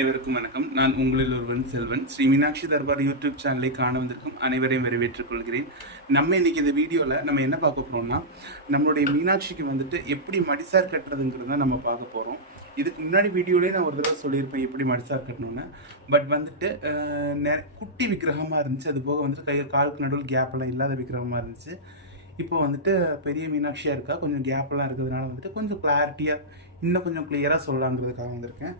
அனைவருக்கும் வணக்கம். நான் உங்களில் ஒருவன் செல்வன். ஸ்ரீ மீனாட்சி தர்பார் யூடியூப் சேனலை காண வந்திருக்கும் அனைவரையும் வரவேற்றுக் கொள்கிறேன். நம்ம இன்னைக்கு இந்த வீடியோவில் நம்ம என்ன பார்க்க போகிறோம்னா, நம்மளுடைய மீனாட்சிக்கு வந்துட்டு எப்படி மடிசார் கட்டுறதுங்கிறத நம்ம பார்க்க போகிறோம். இதுக்கு முன்னாடி வீடியோலேயே நான் ஒரு தடவை சொல்லியிருப்பேன் எப்படி மடிசார் கட்டணும்னு. பட் வந்துட்டு குட்டி விக்கிரகமாக இருந்துச்சு. அது போக வந்துட்டு காலுக்கு நடுவில் கேப்லாம் இல்லாத விக்கிரகமாக இருந்துச்சு. இப்போ வந்துட்டு பெரிய மீனாட்சியாக இருக்கா, கொஞ்சம் கேப்லாம் இருக்கிறதுனால வந்துட்டு கொஞ்சம் கிளாரிட்டியாக இன்னும் கொஞ்சம் கிளியராக சொல்லலாங்கிறதுக்காக வந்திருக்கேன்.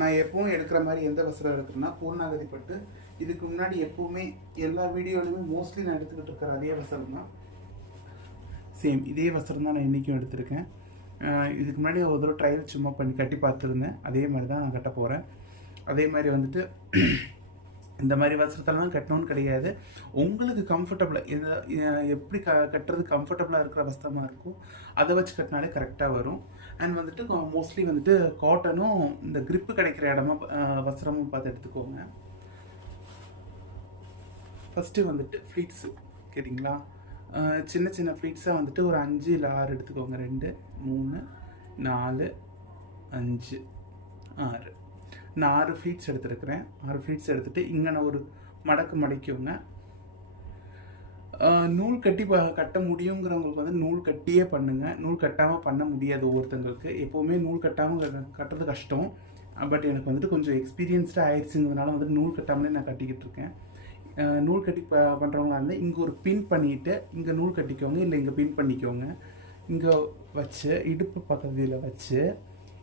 நான் எப்பவும் எடுக்கிற மாதிரி எந்த வஸ்திரம் எடுக்கிறேன்னா பூர்ணாகதி பட்டு. இதுக்கு முன்னாடி எப்பவுமே எல்லா வீடியோலையுமே மோஸ்ட்லி நான் எடுத்துக்கிட்டு இருக்கிற அதே வஸ்திரம் தான். சேம் இதே வஸ்திரம் தான் நான் இன்றைக்கும் எடுத்திருக்கேன். இதுக்கு முன்னாடி ஒரு தடவை ட்ரையல் சும்மா பண்ணி கட்டி பார்த்துருந்தேன். அதே மாதிரி தான் நான் கட்ட போகிறேன். அதே மாதிரி வந்துட்டு இந்த மாதிரி வஸ்திரத்தெல்லாம் கட்டணும்னு கிடையாது. உங்களுக்கு கம்ஃபர்டபுளாக எப்படி கட்டுறது கம்ஃபர்டபுளாக இருக்கிற வஸ்திரமாக இருக்கும் அதை வச்சு கட்டினாலே கரெக்டாக வரும். அண்ட் வந்துட்டு மோஸ்ட்லி வந்துட்டு காட்டனும் இந்த கிரிப்பு கிடைக்கிற இடமா வஸ்திரமும் பார்த்து எடுத்துக்கோங்க. ஃபஸ்ட்டு வந்துட்டு ஃப்ளீட்ஸு கேட்டிங்களா, சின்ன சின்ன ஃப்ளீட்ஸாக வந்துட்டு ஒரு 5 இல்லை 6 எடுத்துக்கோங்க. 2 3 4 5 6 நான் 6 ஃப்ளீட்ஸ் எடுத்துருக்கிறேன். 6 ஃப்ளீட்ஸ் எடுத்துகிட்டு இங்கே நான் ஒரு மடக்கிக்கோங்க. நூல் கட்டி கட்ட முடியுங்கிறவங்களுக்கு வந்து நூல் கட்டியே பண்ணுங்கள். நூல் கட்டாமல் பண்ண முடியாது ஒவ்வொருத்தங்களுக்கு. எப்போவுமே நூல் கட்டாமல் கட்டுறது கஷ்டம். பட் எனக்கு வந்துட்டு கொஞ்சம் எக்ஸ்பீரியன்ஸ்டாக ஆயிடுச்சுங்கிறதுனால வந்துட்டு நூல் கட்டாமலே நான் கட்டிக்கிட்டு இருக்கேன். நூல் கட்டி பண்ணுறவங்களா இருந்தால் இங்கே ஒரு பின் பண்ணிவிட்டு இங்கே நூல் கட்டிக்கோங்க, இல்லை இங்கே பின் பண்ணிக்கோங்க. இங்கே வச்சு இடுப்பு பக்கத்தில் வச்சு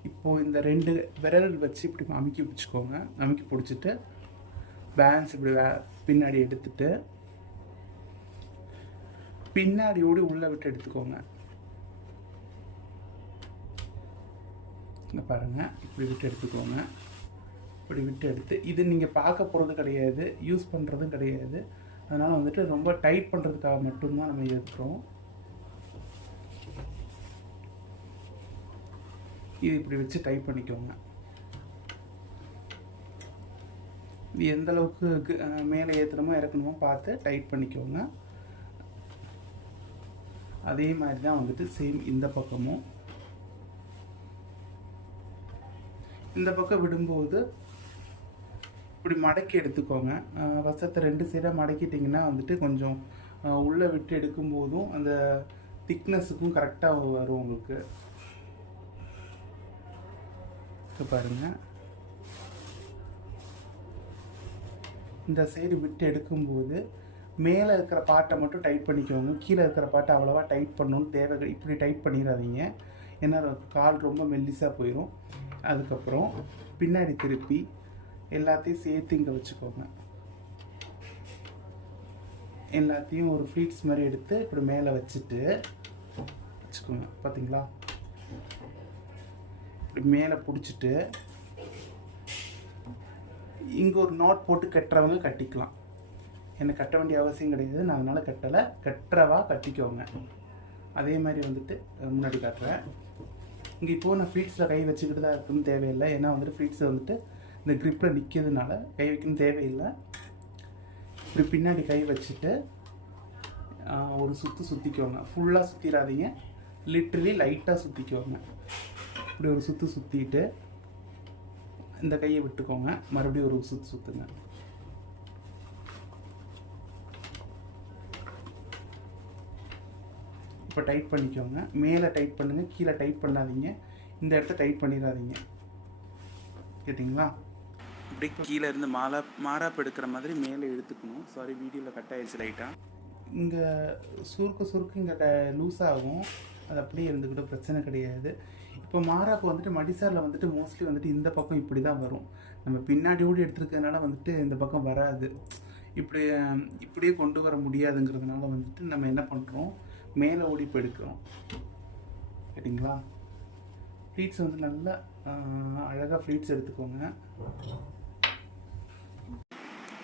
இப்போது இந்த 2 விரல் வச்சு இப்படி அமுக்கி பிடிச்சிக்கோங்க. அமுக்கி பிடிச்சிட்டு பேலன்ஸ் இப்படி பின்னாடி எடுத்துட்டு பின்னாடியோடு உள்ளே விட்டு எடுத்துக்கோங்க. இங்கே பாருங்கள், இப்படி விட்டு எடுத்துக்கோங்க. இப்படி விட்டு எடுத்து இது நீங்கள் பார்க்க போகிறது கிடையாது, யூஸ் பண்ணுறதும் கிடையாது. அதனால் வந்துட்டு ரொம்ப டைட் பண்ணுறதுக்காக மட்டும்தான் நம்ம எடுக்கிறோம். இது இப்படி வச்சு டைட் பண்ணிக்கோங்க. இது எந்த அளவுக்கு மேலே ஏற்றணுமோ இறக்கணுமோ பார்த்து டைட் பண்ணிக்கோங்க. அதே மாதிரி தான் வந்துட்டு சேம் இந்த பக்கமும். இந்த பக்கம் விடும்போது இப்படி மடக்கி எடுத்துக்கோங்க. வஸ்திரத்தை 2 சைடாக மடக்கிட்டிங்கன்னா வந்துட்டு கொஞ்சம் உள்ளே விட்டு எடுக்கும்போதும் அந்த திக்னஸுக்கும் கரெக்டாக வரும் உங்களுக்கு. பாருங்கள், இந்த சைடு விட்டு எடுக்கும்போது மேலே இருக்கிற பாட்டை மட்டும் டைட் பண்ணிக்கோங்க. கீழே இருக்கிற பாட்டை அவ்வளோவா டைட் பண்ணணும்னு தேவை. இப்படி டைட் பண்ணிடாதீங்க, ஏன்னா கால் ரொம்ப மெல்லிஸாக போயிடும். அதுக்கப்புறம் பின்னாடி திருப்பி எல்லாத்தையும் சேர்த்து இங்கே வச்சுக்கோங்க. எல்லாத்தையும் ஒரு ஃப்ளீட்ஸ் மாதிரி எடுத்து இப்படி மேலே வச்சுட்டு வச்சுக்கோங்க. பார்த்தீங்களா, இப்படி மேலே பிடிச்சிட்டு இங்கே ஒரு நாட் போட்டு கட்டுறவங்க கட்டிக்கலாம். எனக்கு கட்ட வேண்டிய அவசியம் கிடையாது, நான் அதனால் கட்டலை. கட்டுறவா கட்டிக்கோங்க. அதே மாதிரி வந்துட்டு முன்னாடி காட்டுறேன். இங்கே இப்போது நான் ஃப்ளீட்ஸில் கை வச்சுக்கிட்டு தான் இருக்குன்னு தேவையில்லை, ஏன்னா வந்துட்டு ஃப்ளீட்ஸை வந்துட்டு இந்த க்ரிப்பில் நிற்கிறதுனால கை வைக்கணும் தேவையில்லை. இப்படி பின்னாடி கை வச்சுட்டு ஒரு சுற்றிக்கோங்க. ஃபுல்லாக சுற்றிடாதீங்க, லிட்ரலி லைட்டாக சுற்றிக்கோங்க. இப்படி ஒரு சுற்றிட்டு இந்த கையை விட்டுக்கோங்க. மறுபடியும் ஒரு சுற்றுங்க. இப்போ டைட் பண்ணிக்கோங்க. மேலே டைட் பண்ணுங்கள், கீழே டைட் பண்ணாதீங்க. இந்த இடத்த டைட் பண்ணிடாதீங்க. கேட்டிங்களா, இப்படி கீழே இருந்து மாறாப்பு எடுக்கிற மாதிரி மேலே எடுத்துக்கணும். சாரி, வீடியோவில் கட் ஆகிடுச்சு லைட்டாக. இங்கே சுருக்கு இங்கே லூஸ் ஆகும். அது அப்படியே இருந்துக்கிட்ட பிரச்சனை கிடையாது. இப்போ மாறாப்பு வந்துட்டு மடிசாரில் வந்துட்டு மோஸ்ட்லி வந்துட்டு இந்த பக்கம் இப்படி தான் வரும். நம்ம பின்னாடி ஓடி எடுத்துருக்கிறதுனால வந்துட்டு இந்த பக்கம் வராது. இப்படியே கொண்டு வர முடியாதுங்கிறதுனால வந்துட்டு நம்ம என்ன பண்ணுறோம், மேலே ஓடி இப்போ எடுக்கிறோம். கேட்டிங்களா, ஃப்ளீட்ஸ் வந்து நல்லா அழகாக ஃப்ளீட்ஸ் எடுத்துக்கோங்க.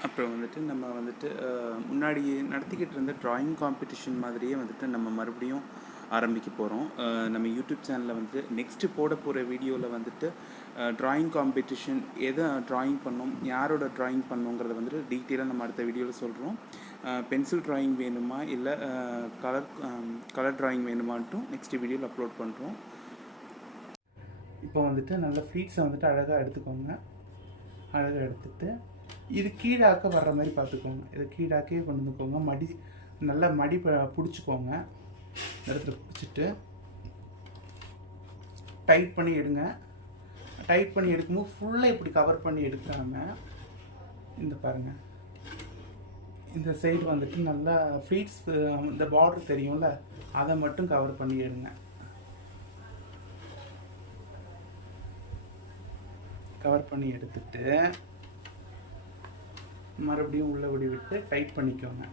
அப்புறம் வந்துட்டு நம்ம வந்துட்டு முன்னாடி நடத்திக்கிட்டு இருந்த ட்ராயிங் காம்படிஷன் மாதிரியே வந்துட்டு நம்ம மறுபடியும் ஆரம்பிக்க போகிறோம். நம்ம யூடியூப் சேனலில் வந்துட்டு நெக்ஸ்ட்டு போட போகிற வீடியோவில் வந்துட்டு ட்ராயிங் காம்படிஷன் எதை ட்ராயிங் பண்ணோம், யாரோட ட்ராயிங் பண்ணோங்கிறத வந்துட்டு டீட்டெயிலாக நம்ம அடுத்த வீடியோவில் சொல்கிறோம். பென்சில் ட்ராயிங் வேணுமா இல்லை கலர் ட்ராயிங் வேணுமான்ட்டும் நெக்ஸ்ட் வீடியோவில் அப்லோட் பண்ணுறோம். இப்போ வந்துட்டு நல்ல ஃப்ளீட்ஸை வந்துட்டு அழகாக எடுத்துக்கோங்க. அழகாக எடுத்துட்டு இது கீழாக்க வர்ற மாதிரி பார்த்துக்கோங்க. இது கீழாக்கே கொண்டு வந்துக்கோங்க. நல்லா மடி பிடிச்சிக்கோங்க. இந்த இடத்துல பிடிச்சிட்டு டைட் பண்ணி எடுங்க. டைட் பண்ணி எடுக்கும்போது ஃபுல்லாக இப்படி கவர் பண்ணி எடுக்காமல் இந்த பாருங்கள், இந்த சைடு வந்துட்டு நல்லா ஃப்ளீட்ஸ் இந்த பார்டர் தெரியும்ல, அதை மட்டும் கவர் பண்ணி எடுங்க. கவர் பண்ணி எடுத்துட்டு மறுபடியும் உள்ளபடி விட்டு டைட் பண்ணிக்கோங்க.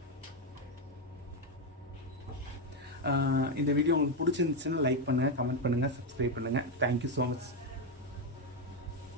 இந்த வீடியோ உங்களுக்கு பிடிச்சிருந்துச்சுன்னா லைக் பண்ணுங்கள், கமெண்ட் பண்ணுங்கள், சப்ஸ்கிரைப் பண்ணுங்கள். Thank you so much.